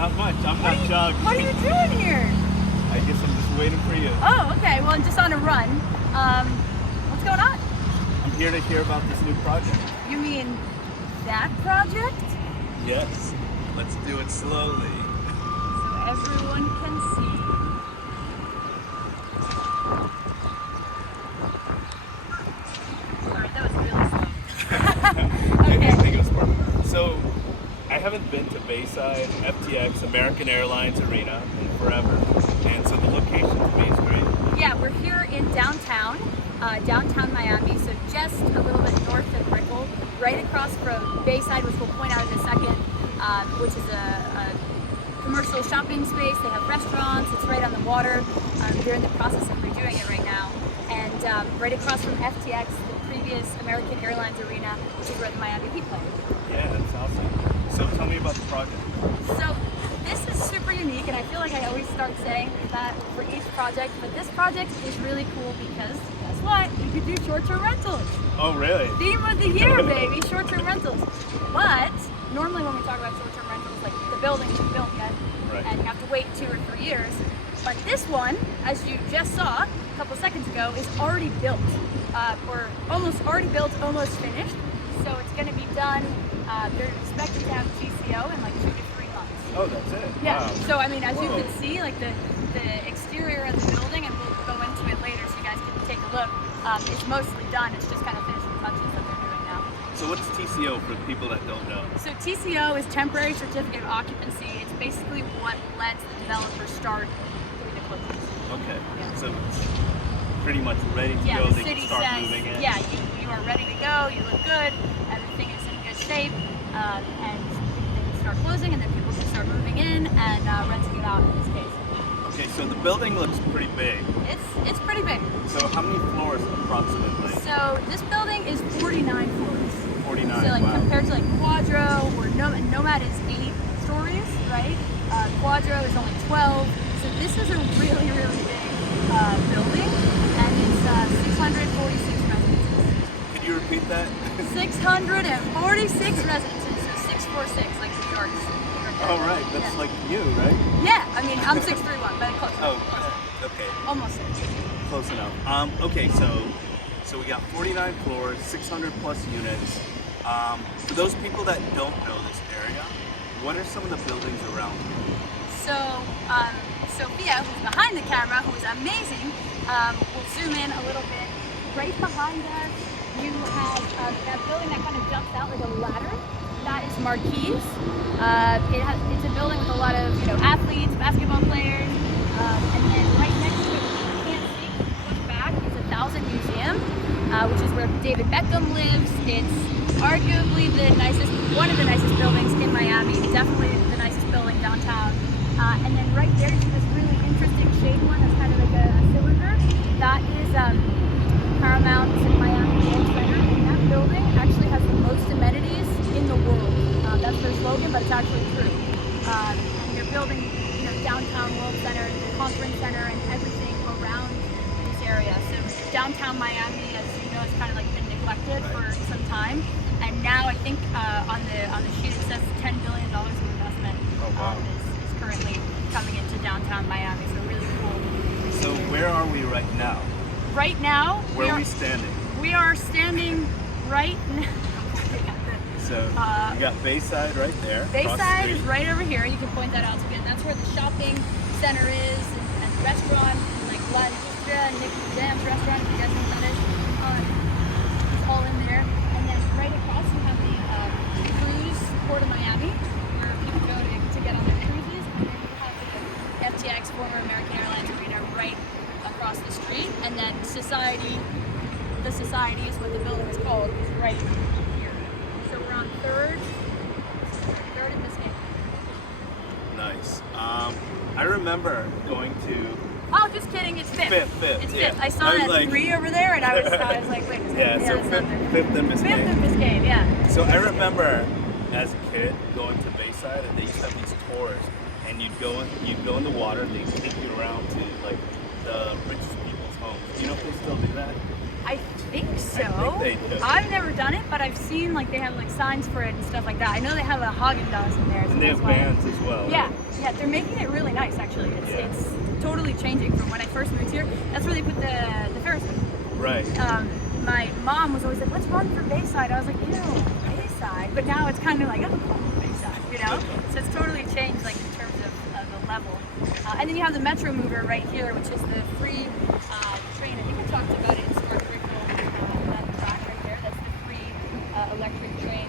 Not much. I'm not jogging. What are you doing here? I guess I'm just waiting for you. Oh, okay. Well, I'm just on a run. What's going on? I'm here to hear about this new project. You mean that project? Yes. Let's do it slowly. So everyone can see. Sorry, that was really slow. I Okay. think it was perfect. So, I haven't been to Bayside, FTX, American Airlines Arena in forever. And so the location to me is great. Yeah, we're here in downtown Miami, so just a little bit north of Brickell, right across from Bayside, which we'll point out in a second, which is a commercial shopping space. They have restaurants, it's right on the water. They're in the process of redoing it right now. And right across from FTX, the previous American Airlines Arena, which is where the Miami Heat played. Yeah, that's awesome. So tell me about the project. So this is super unique, and I feel like I always start saying that for each project, but this project is really cool because guess what? You could do short-term rentals. Oh, really? Theme of the year, baby, short-term rentals. But normally when we talk about short-term rentals, like the building isn't built yet, Right. and you have to wait 2 or 3 years. But this one, as you just saw a couple seconds ago, is already built, or almost already built, almost finished. So it's going to be done. They're expected to have TCO in like 2 to 3 months. Oh, that's it? Yeah. Wow. So I mean, as you Whoa. can see, like the exterior of the building, and we'll go into it later, so you guys can take a look. It's mostly done. It's just kind of finishing touches that they're doing now. So what's TCO for people that don't know? So TCO is temporary certificate of occupancy. It's basically what lets the developer start doing the closings. Okay. Yeah. So it's pretty much ready to Yeah, go. the They city can start says, moving in. yeah, you are ready to go. You look good. Everything is in good shape, and they can start closing, and then people can start moving in and renting it out. In this case, Okay, so the building looks pretty big. it's pretty big. So how many floors approximately? So this building is 49 floors. 49. So like Wow. compared to like Quadro or Nomad is 8 stories, right? Quadro is only 12. So this is a really big building, and it's 646 residences. Could you repeat that? 646 residences, so 646, like New York. Oh, right. That's like you, right? Yeah, I mean, I'm 6'3", but close. Oh, Close. okay. Almost 6. Close enough. Okay, so we got 49 floors, 600 plus units. For those people that don't know this area, what are some of the buildings around here? So, Sophia, who's behind the camera, who is amazing, will zoom in a little bit. Right behind us, you have that building that kind of jumps out like a ladder. That is Marquise. It's a building with a lot of athletes, basketball players, and then right next to it, which you can't see, push back, is a 1000 Museum, which is where David Beckham lives. It's arguably one of the nicest buildings in Miami. Definitely the nicest building downtown. And then right there, you see this really interesting shaped one that's kind of like a cylinder. That is Paramount Miami World Center, and that building actually has the most amenities in the world. That's their slogan, but it's actually true. And they're building, downtown World Center, the conference center, and everything around this area. So downtown Miami, as you know, has kind of like been neglected for some time, and now I think on the sheet it says $10 billion of investment is currently coming into downtown Miami. So really cool. So where are we right now? Right now, Where are we standing? We are standing right now. So you got Bayside right there. across the Bayside street. is right over here. You can point that out to me. And that's where the shopping center is, and the restaurant, like La Industria, Nick Jam's restaurant, if you guys know what that is. It's all in there. And then right across you have the cruise Port of Miami, where people go to get on their cruises. And then you have the FTX, former American Airlines Arena, right across the street. And then the Society is what the building is called, is right here. So we're on third and Biscayne. Nice. I remember going to Oh, just kidding. It's fifth. Fifth, It's yeah. fifth. I saw I was that like- 3 over there, and I was like, wait. yeah, so it's not there. fifth and Fifth Biscayne. and Biscayne, yeah. So I remember as a kid going to Bayside, and they used to have these tours, and you'd go in the water, and they'd take you around to like the richest people's homes. Do you know if they still do that? I think so. I think they do. I've never done it, but I've seen like they have like signs for it and stuff like that. I know they have a Haagen-Dazs in there. So And they that's have why- bands as well. Yeah, yeah, they're making it really nice actually. It's totally changing from when I first moved here. That's where they put the Ferris wheel. Right. My mom was always like, let's run for Bayside. I was like, Bayside. But now it's kind of like, Bayside, you know? So it's totally changed like in terms of the level. And then you have the Metro Mover right here, which is the free train. I think we talked about it in Smart Curriculum, that track right there. That's the free electric train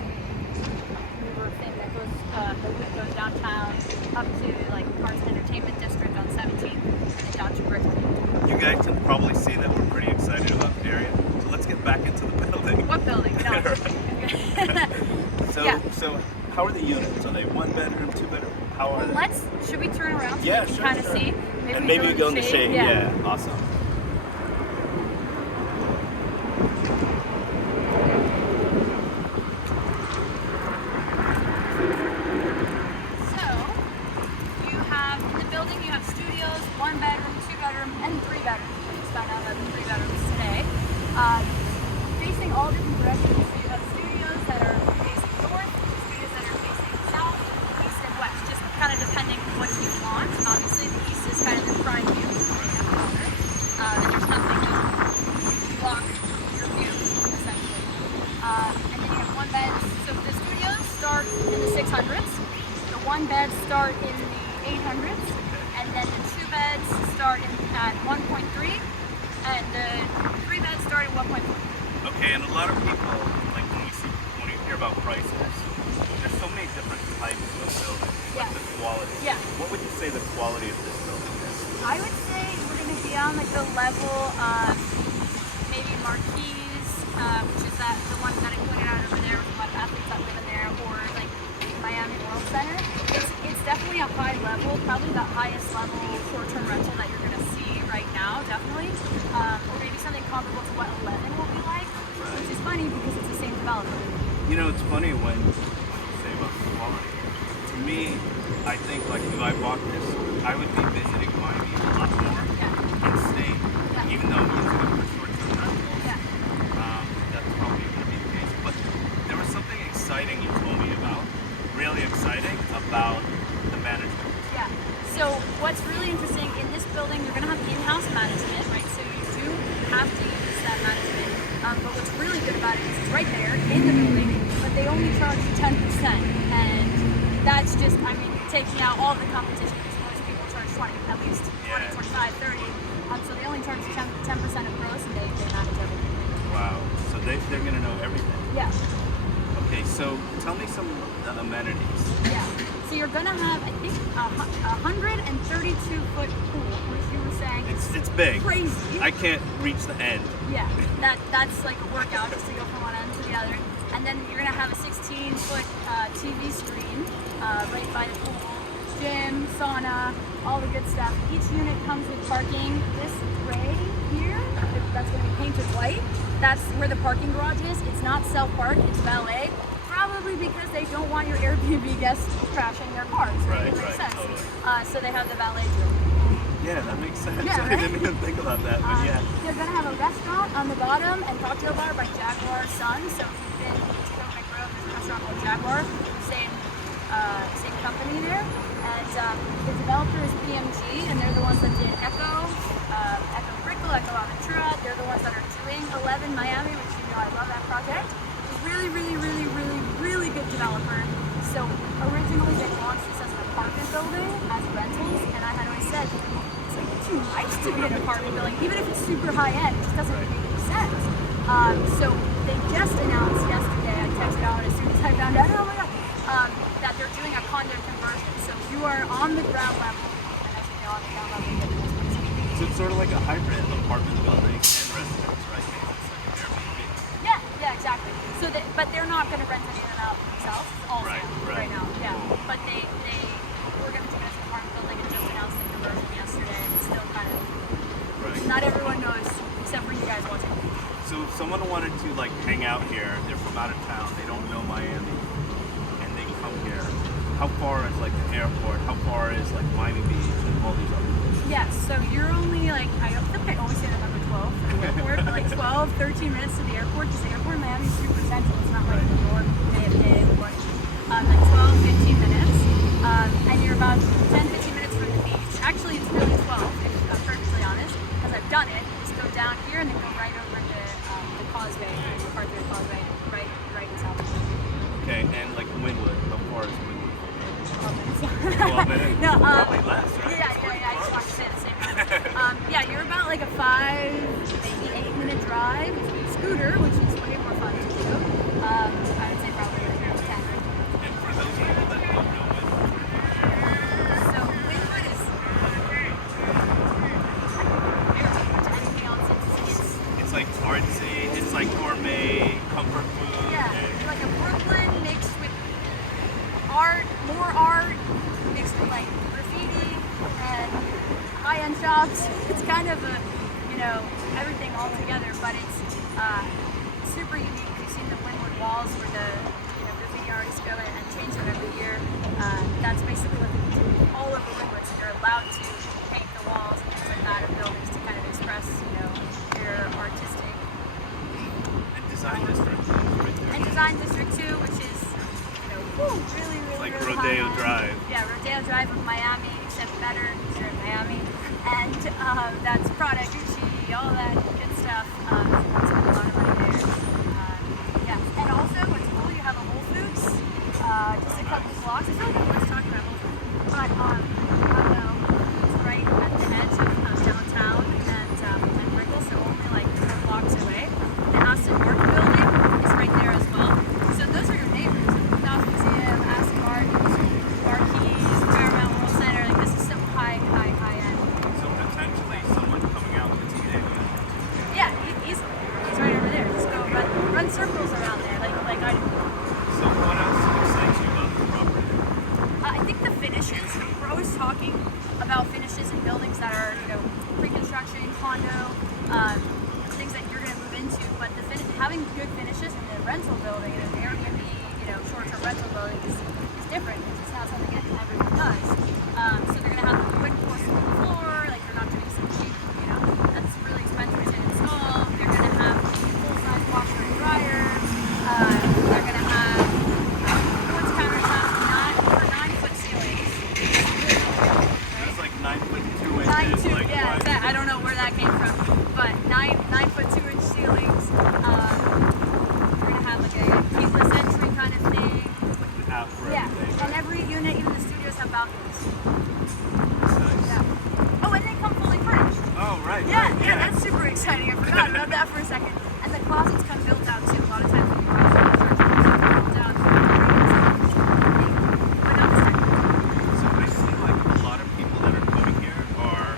mover thing that goes downtown up to like Arts and Entertainment District on 17th and down to Brickell. You guys can probably see that we're pretty excited about the area. So let's get back into the building. What building? No. So how are the units? Are they 1 bedroom, 2 bedroom? How are they? Should we turn around so Yeah, we can sure, kind of sure. see? And maybe we go in the shade. Yeah, awesome. So, you have, in the building, you have studios, 1 bedroom, 2 bedroom, and 3 bedrooms. We just found out about the 3 bedrooms today. Facing all different directions. So you have studios that are facing north, studios that are facing south, east, and west, just kind of depending on what you want. Obviously, the east is kind of the prime view. Then there's nothing to block your view, essentially. And then you have 1 bed. So the studios start in the 600s. The 1 beds start in the 800s. And then the 2 beds start at 1.3. And the 3 beds start at 1.4. Okay, and a lot of people, like when you hear about prices, there's so many different types of buildings, like the quality. Yeah. What would you say the quality of this building is? I would say we're going to be on like the level of maybe Marquise, which is the one that I pointed out over there with a lot of athletes that live in there, or like Miami World Center. It's definitely a high level, probably the highest level short-term rental that you're going to see right now, definitely. Or maybe something comparable to what 11 will be like, which is funny because it's the same developer. You know, it's funny when you say about the quality. To me, I think like if I bought this, I would be visiting Miami a lot more and staying. Even though I'm using it for short-term rentals, that's probably going to be the case. But there was something exciting you told me about, really exciting, about the management. Yeah. So what's really interesting, in this building, you're going to have in-house management, right? So you do have to use that management. But what's really good about it is it's right there in the building, but they only charge 10%. And that's just, I mean, taking out all the competition because most people charge 20, at least 20, 25, 30. So they only charge 10% of gross and they manage everything. Wow. So they're going to know everything. Yeah. Okay, so tell me some amenities. Yeah. So you're gonna have, I think, a 132-foot pool, which you were saying It's big. crazy. I can't reach the end. Yeah. That's like a workout just to go from one end to the other. And then you're gonna have a 16-foot TV screen right by the pool, gym, sauna, all the good stuff. Each unit comes with parking. This gray here, that's gonna be painted white. That's where the parking garage is. It's not self-park, it's valet. Probably because they don't want your Airbnb guests crashing their cars. Right, it makes sense. Totally. So they have the valet too. Yeah, that makes sense. Yeah, I right? didn't even think about that, but yeah. They're gonna have a restaurant on the bottom and cocktail bar by Jaguar Sun. So if you've been to Coconut Grove, there's a restaurant called Jaguar, same company there. And the developer is PMG, and they're the ones that did Echo Brickell, Echo Aventura. They're the ones that are doing 11 Miami, which you know I love that project. Really good developer. So originally they launched this as an apartment building, as rentals, and I had always said, it's like too nice to be an apartment building, even if it's super high end, it just doesn't make any sense. So they just announced yesterday, I texted out as soon as I found out, oh my god, that they're doing a condo conversion. So you are on the ground level, and as you know, on the ground level, you get the most expensive. So it's sort of like a hybrid apartment building and residence, right? It's like an Airbnb. Yeah, exactly. So, but they're not going to rent any of them out themselves. Also, right now, yeah. But they were going to do it as an apartment building and just announced the conversion yesterday. And it's still kind of not everyone knows except for you guys watching. So if someone wanted to like hang out here, they're from out of town, they don't know Miami, and they come here. How far is like the airport? How far is like Miami Beach and all these other places? Yes. So you're only like I think I always say the number 12 to the airport, but like 12, 13 minutes to the airport, because the airport in Miami is super central. It's not like New York, JFK, like 12, 15 minutes. And you're about 10, 15 minutes from the beach. Actually, it's really 12, if I'm perfectly honest, because I've done it. Just go down here and then go right over to the causeway, the Parkview Causeway, right in South Beach. Okay, and like Wynwood, how far is Wynwood? 12 minutes. 12 minutes? No, Probably less, right? Yeah, I just wanted to say the same thing. Yeah, you're about like a 5, maybe 8 minute drive. If you scooter, which is way more fun to do. I would say probably like 10. And for those people that don't know Wynwood, So Wynwood is anything else. it's like artsy, it's like gourmet, comfort food. Yeah, and it's like a Brooklyn mixed with art, more art, mixed with like graffiti and high-end shops. It's kind of a, everything all together, but it's super unique. You've seen the Wynwood walls where the graffiti artists go in and change them every year. That's basically what they do all over Wynwood. So you're allowed to paint the walls and things like that of buildings to kind of express, their artistic. And design district is right there. And Design District too, which is, really, really, Like really Rodeo high-end. Drive. Yeah, Rodeo Drive of Miami, except better because you're in Miami. And that's Prada, Gucci, all that good stuff. Spend a lot of money there. Yeah, and also what's cool, you have a Whole Foods, just a couple blocks. I feel like I'm always talking about Whole Foods, but it's right at the edge of downtown and Brickell, so only like 4 blocks away. The Aston Martin building is right there as well. So those are your neighbors. Dawes Museum, Aston Martin, Marquis, Paramount World Center. Like this is some high end. So potentially someone coming out to today. Yeah, he's right over there. Just go run circles around there, like I do. So what else excites you about the property? I think the finishes. We're always talking about finishes in buildings that are, pre-construction, condo, things that you're going to move into. But having good finishes in the rental building, in an Airbnb, short-term rental building is different because it's not something that everyone does. So they're going to have a wood porcelain floor. Like you're not doing some cheap, that's really expensive to install. They're going to have full-size washer and dryer. They're going to have quartz countertops, not for 9-foot ceilings. That's like 9'2" 9'2", like yeah, what? I don't know where that came from, but 9'2" ceilings. We're gonna have like a keyless entry kind of thing. Like an app for Yeah, everything. and every unit, even the studios, have balconies. Nice. Yeah. Oh, and they come fully furnished. Oh, right. Yeah, right, yeah, that's super exciting. I forgot about that for a second. And the closets come built out too. A lot of times when you buy built out. But not this time. So I see like a lot of people that are coming here are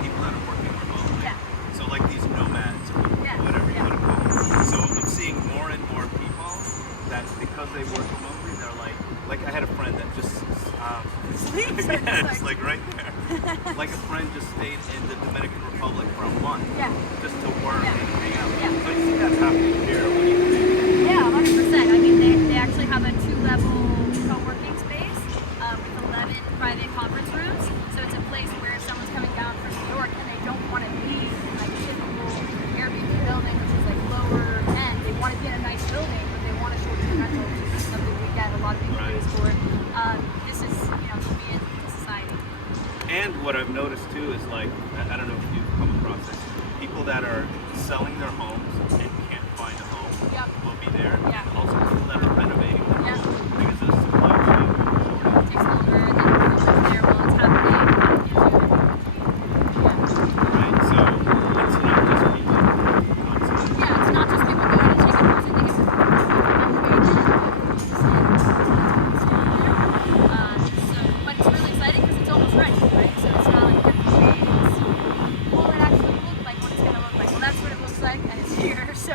people that are working remotely. Yeah. So like these nomads or Yeah, whatever you yeah. want to call them. So I'm seeing more and more people that because they work remotely, they're like I had a friend that just Sleeps. yeah, it's like right there. Like a friend just stayed in the Dominican Republic for a month Yeah. just to work Yeah. and hang out. Yeah. So I see that happening here. What do you think? Yeah, 100%. I mean, they actually have a 2-level co-working space with 11 private conference rooms. So it's a place where if someone's coming down from New York and they don't want to be in like a typical Airbnb building, which is like lower end, they want to be in a nice building, but they want a short-term rental, which is something we get a lot of people Right. use for. This is, convenient to society. And what I've noticed too is like, I don't know if you've come across this, people that are selling their homes and can't find a home Yep. will be there. Yeah. And also people that are renovating their Yeah. homes because of the supply chain. It takes longer, and then the filters there while it's happening. Right, so it's not just people outside. Yeah, it's not just people going to take a pose. I think it's but it's really exciting because it's almost ready, right? So it's not like what will it actually look like, what it's going to look like. Well, that's what it looks like, and it's here. So,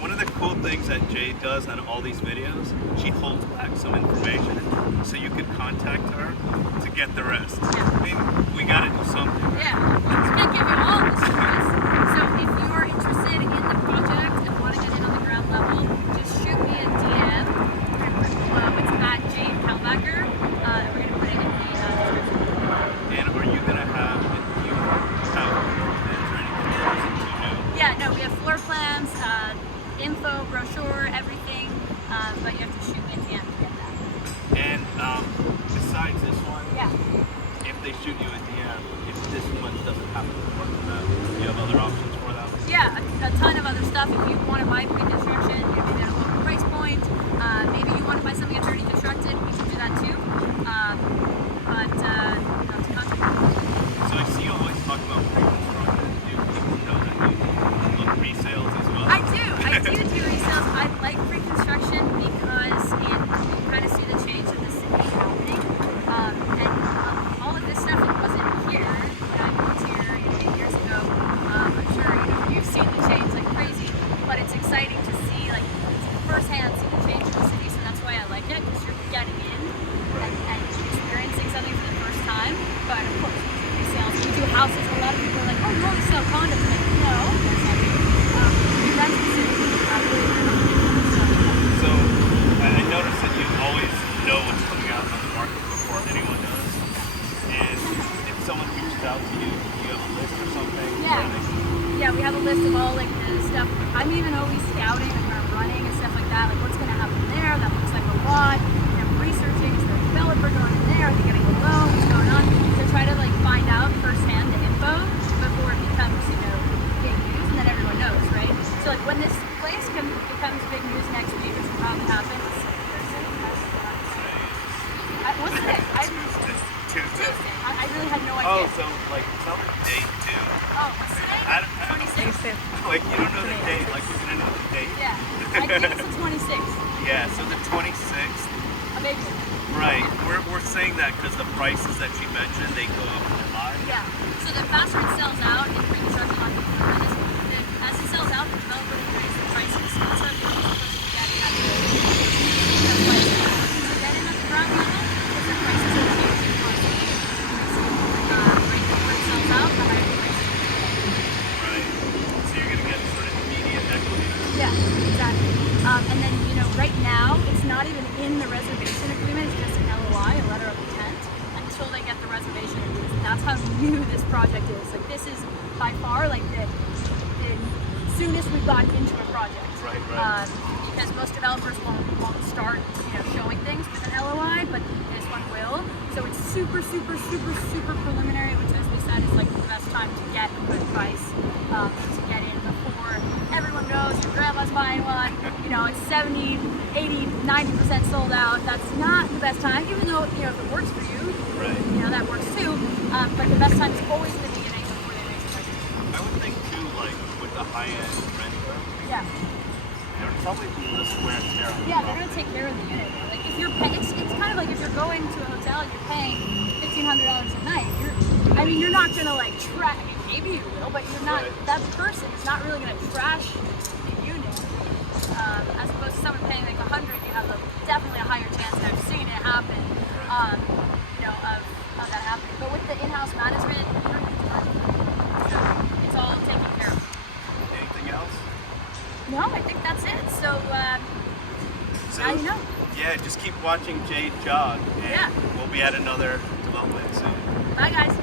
One of the cool things that Jade does on all these videos, she holds back some information so you could contact her to get the rest. Yeah. I mean, we gotta do something. yeah, I can't give you all the secrets. So if you are interested in the project and want to get in on the ground level, just shoot me a DM. It's at Jade Kalbacher. And we're going to put it in the description. And are you gonna have, if you have plans or anything, bought, researching, is there a developer going in there, are they getting a loan, what's going on, to try to like find out firsthand the info before it becomes, big news, and then everyone knows, right? So like when this place becomes big news next week, which will probably happen, what's today? Tuesday. I really had no Oh, idea. so like tell the date too. Oh, what's today? 26th. Like you don't know the date, like you're gonna know the date. Yeah, I think it's the 26th Yeah, so the 26th. of April. Right. We're saying that because the prices that she mentioned, they go up a lot. Yeah. So the faster it sells out in pre-construction, as it sells out, the developer will raise the prices. So instead of supposed to get in at the price to get in at the ground level, because the prices are changing constantly. Right before it sells out, the higher the prices will be. Right. So you're gonna get sort of immediate equity. Yeah, exactly. And then, right now, it's not even in the reservation agreement, it's just an LOI, a letter of intent, until they get the reservation agreement. That's how new this project is. Like, this is by far, like, the soonest we've gotten into a project. Right. Because most developers won't start, showing things with an LOI, but this one will. So it's super, super, super, super preliminary, which, as we said, is like the best time to get a good price, to get in before everyone knows your grandma's buying one. It's 70, 80, 90% sold out. That's not the best time, even though, if it works for you, Right. that works too. But the best time is always the beginning before they raise the prices. I would think too, like with the high-end renter, Yeah. they're probably the square care. Yeah, they're gonna take care of the unit. Like if you're paying, it's kind of like if you're going to a hotel and you're paying $1,500 a night. You're not gonna like trash. Maybe you will, but you're not. Right. That person is not really gonna trash the unit. As opposed to someone paying like 100, you have definitely a higher chance. And I've seen it happen. Of that happening. But with the in-house management, it's all taken care of. Anything else? No, I think that's it. So now you know. Yeah, just keep watching Jade jog, and Yeah. we'll be at another development soon. Bye, guys.